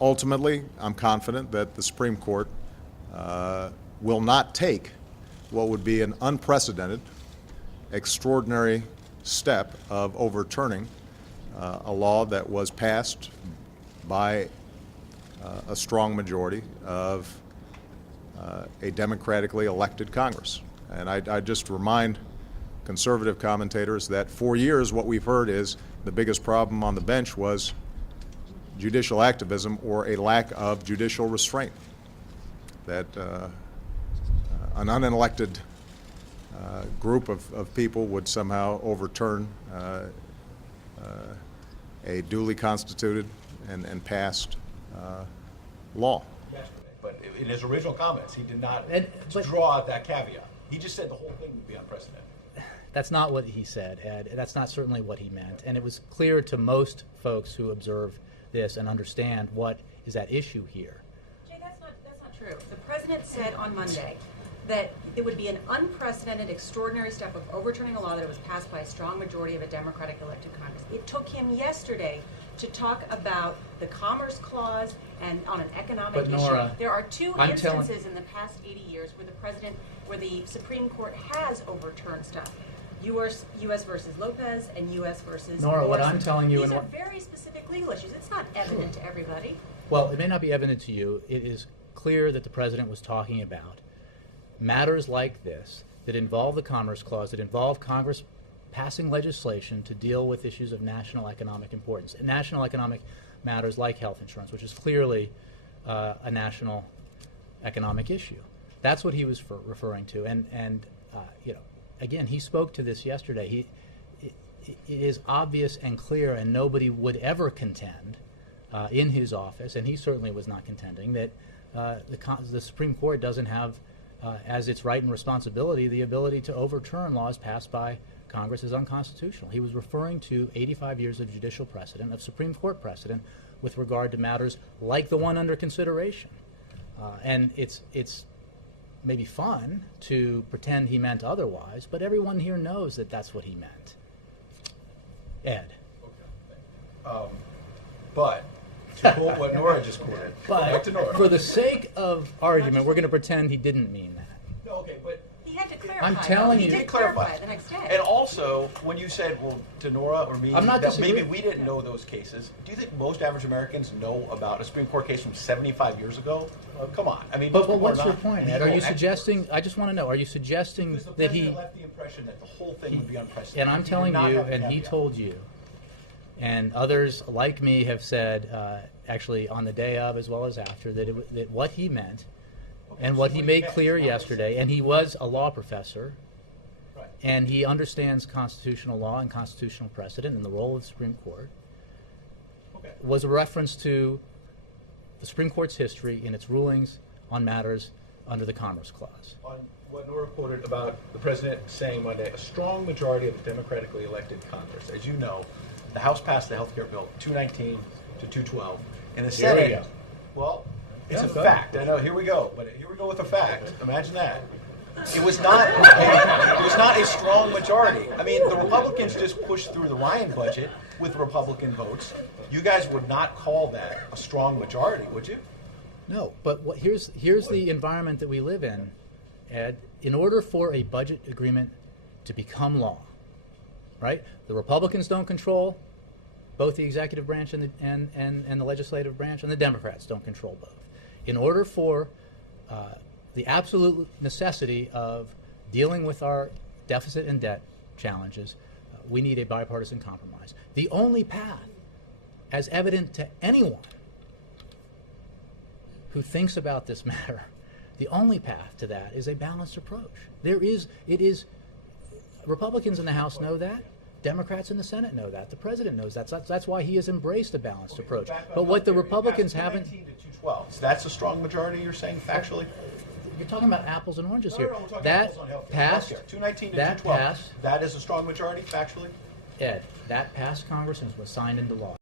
Ultimately, I'm confident that the Supreme Court will not take what would be an unprecedented, extraordinary step of overturning a law that was passed by a strong majority of a democratically elected Congress. And I just remind conservative commentators that for years what we've heard is the biggest problem on the bench was judicial activism or a lack of judicial restraint, that an unelected group of people would somehow overturn a duly constituted and passed law. Yesterday, but in his original comments, he did not draw out that caveat. He just said the whole thing would be unprecedented. That's not what he said, Ed. That's not certainly what he meant. And it was clear to most folks who observe this and understand what is at issue here. Jay, that's not true. The president said on Monday that it would be an unprecedented, extraordinary step of overturning a law that was passed by a strong majority of a Democratic elected Congress. It took him yesterday to talk about the Commerce Clause and on an economic issue. There are two instances in the past 80 years where the Supreme Court has overturned stuff. U.S. versus Lopez and U.S. versus Nora, what I'm telling you... These are very specific legal issues. It's not evident to everybody. Well, it may not be evident to you. It is clear that the president was talking about matters like this that involve the Commerce Clause, that involve Congress passing legislation to deal with issues of national economic importance. And national economic matters like health insurance, which is clearly a national economic issue. That's what he was referring to. And you know, again, he spoke to this yesterday. It is obvious and clear, and nobody would ever contend in his office, and he certainly was not contending, that the Supreme Court doesn't have, as its right and responsibility, the ability to overturn laws passed by Congress as unconstitutional. He was referring to 85 years of judicial precedent, of Supreme Court precedent, with regard to matters like the one under consideration. And it's maybe fun to pretend he meant otherwise, but everyone here knows that that's what he meant. Ed. Okay. But to quote what Nora just quoted, back to Nora. For the sake of argument, we're going to pretend he didn't mean that. No, okay, but he had to clarify. I'm telling you. He did clarify the next day. And also, when you said, well, to Nora or me, I'm not that maybe we didn't know those cases, do you think most average Americans know about a Supreme Court case from 75 years ago? Come on. I mean, but what's your point, Ed? Are you suggesting, I just want to know, are you suggesting that he... left the impression that the whole thing would be unprecedented. And I'm telling you, and he told you, and others like me have said, actually on the day of as well as after, that what he meant, and what he made clear yesterday, and he was a law professor, and he understands constitutional law and constitutional precedent and the role of the Supreme Court, was a reference to the Supreme Court's history in its rulings on matters under the Commerce Clause. On what Nora quoted about the president saying Monday, a strong majority of the democratically elected Congress. As you know, the House passed the health care bill 219 to 212, and the Senate, well, it's a fact. I know. Here we go. But here we go with a fact. Imagine that. It was not. It was not a strong majority. I mean, the Republicans just pushed through the Ryan budget with Republican votes. You guys would not call that a strong majority, would you? No. But here's the environment that we live in, Ed. In order for a budget agreement to become law, right? The Republicans don't control both the executive branch and the legislative branch, and the Democrats don't control both. In order for the absolute necessity of dealing with our deficit and debt challenges, we need a bipartisan compromise. The only path, as evident to anyone who thinks about this matter, the only path to that is a balanced approach. Republicans in the House know that. Democrats in the Senate know that. The president knows that. So that's why he has embraced a balanced approach. But what the Republicans haven't... 219 to 212. So that's a strong majority, you're saying, factually? You're talking about apples and oranges here. No, we're talking that apples on health care. passed... 219 to that 212. passed... That is a strong majority, factually? Ed, that passed Congress and was signed into law.